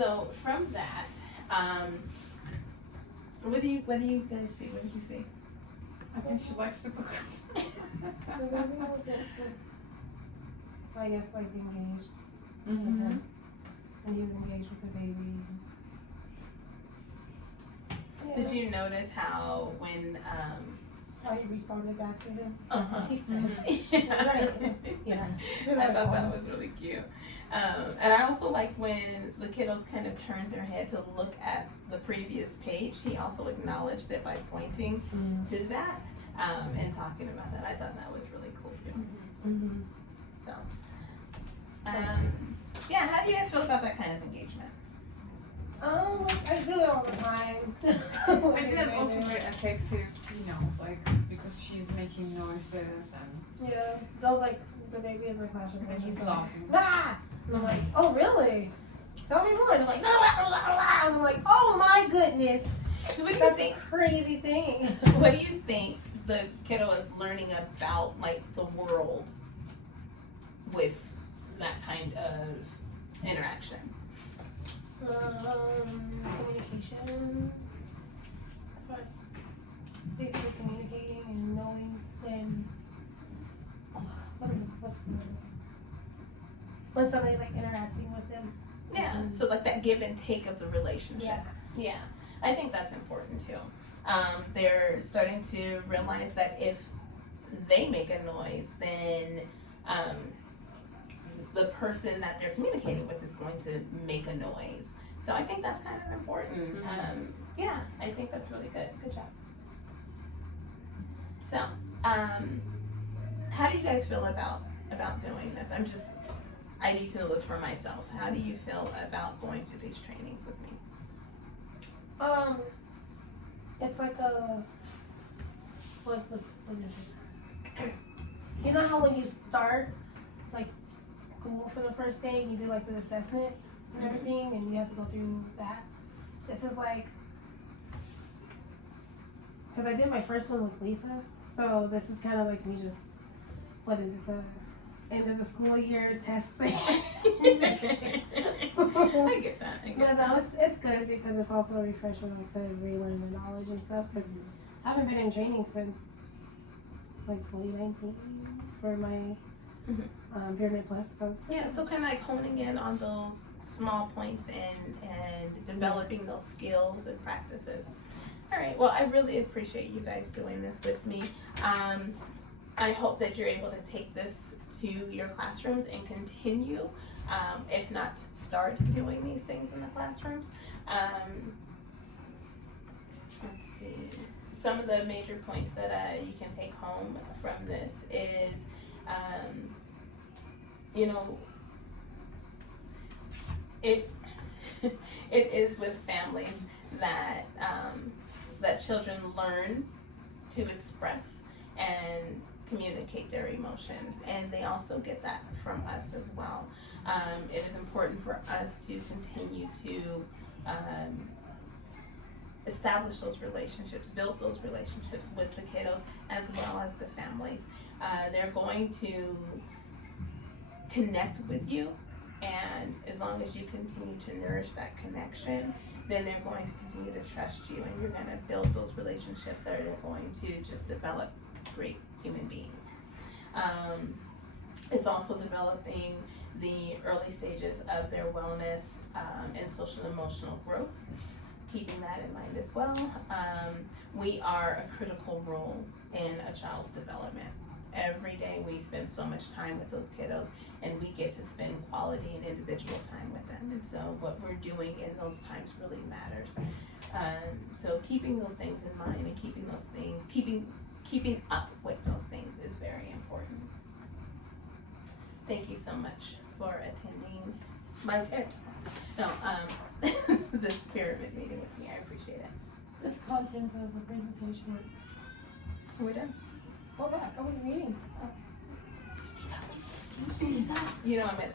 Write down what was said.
So from that, what do you guys see? What did you see? I think she likes to cook. The baby was, I guess, like engaged with Mm-hmm. him, and he was engaged with the baby. Yeah. Did you notice how when How he responded back to him? That's Uh-huh. what he said. Yeah. Right. Yeah. I thought that was really cute. And I also like when the kiddo kind of turned their head to look at the previous page. He also acknowledged it by pointing to that and talking about that. I thought that was really cool too. Mm-hmm. So, yeah, how do you guys feel about that kind of engagement? I do it all the time. I think that's also very effective, like because she's making noises and Yeah, though, like, the baby is in the classroom and and he's he's like, laughing. ah! And I'm like, oh, really? Tell me more. And they're like, and I'm like, oh my goodness. What do you That's think? a crazy thing. What do you think the kiddo is learning about, like, the world with that kind of interaction? Communication. As far as basically communicating and knowing when, what's the word? When somebody's like interacting with them. Yeah, so like that give and take of the relationship. Yeah. Yeah, I think that's important too. They're starting to realize that if they make a noise, then the person that they're communicating with is going to make a noise. So I think that's kind of important. Mm-hmm. Yeah, I think that's really good. Good job. So, how do you guys feel about doing this? I need to know this for myself. How do you feel about going through these trainings with me? It's like a, what is it? You know how when you start, like, school for the first day, you do, like, the assessment and everything, and you have to go through that? This is like, because I did my first one with Lisa, so this is kind of like me just, what is it, the end of the school year test thing. I get that. But no, it's good because it's also a refresher to relearn the knowledge and stuff. Because I haven't been in training since like 2019 for my Pyramid Plus. So Yeah, so kind of like honing in on those small points and developing those skills and practices. All right. Well, I really appreciate you guys doing this with me. I hope that you're able to take this to your classrooms and continue, if not start doing these things in the classrooms. Let's see. Some of the major points that you can take home from this is, it is with families that that children learn to express and communicate their emotions, and they also get that from us as well. It is important for us to continue to establish those relationships, build those relationships with the kiddos as well as the families. They're going to connect with you, and as long as you continue to nourish that connection, then they're going to continue to trust you, and you're going to build those relationships that are going to just develop great human beings. It's also developing the early stages of their wellness and social and emotional growth, keeping that in mind as well. We are a critical role in a child's development. Every day we spend so much time with those kiddos, and we get to spend quality and individual time with them. And so what we're doing in those times really matters. So keeping those things in mind and keeping up with those things is very important. Thank you so much for attending my TED Talk. This pyramid meeting with me. I appreciate it. this content of the presentation. We're done. Go back. I was reading. You know I'm at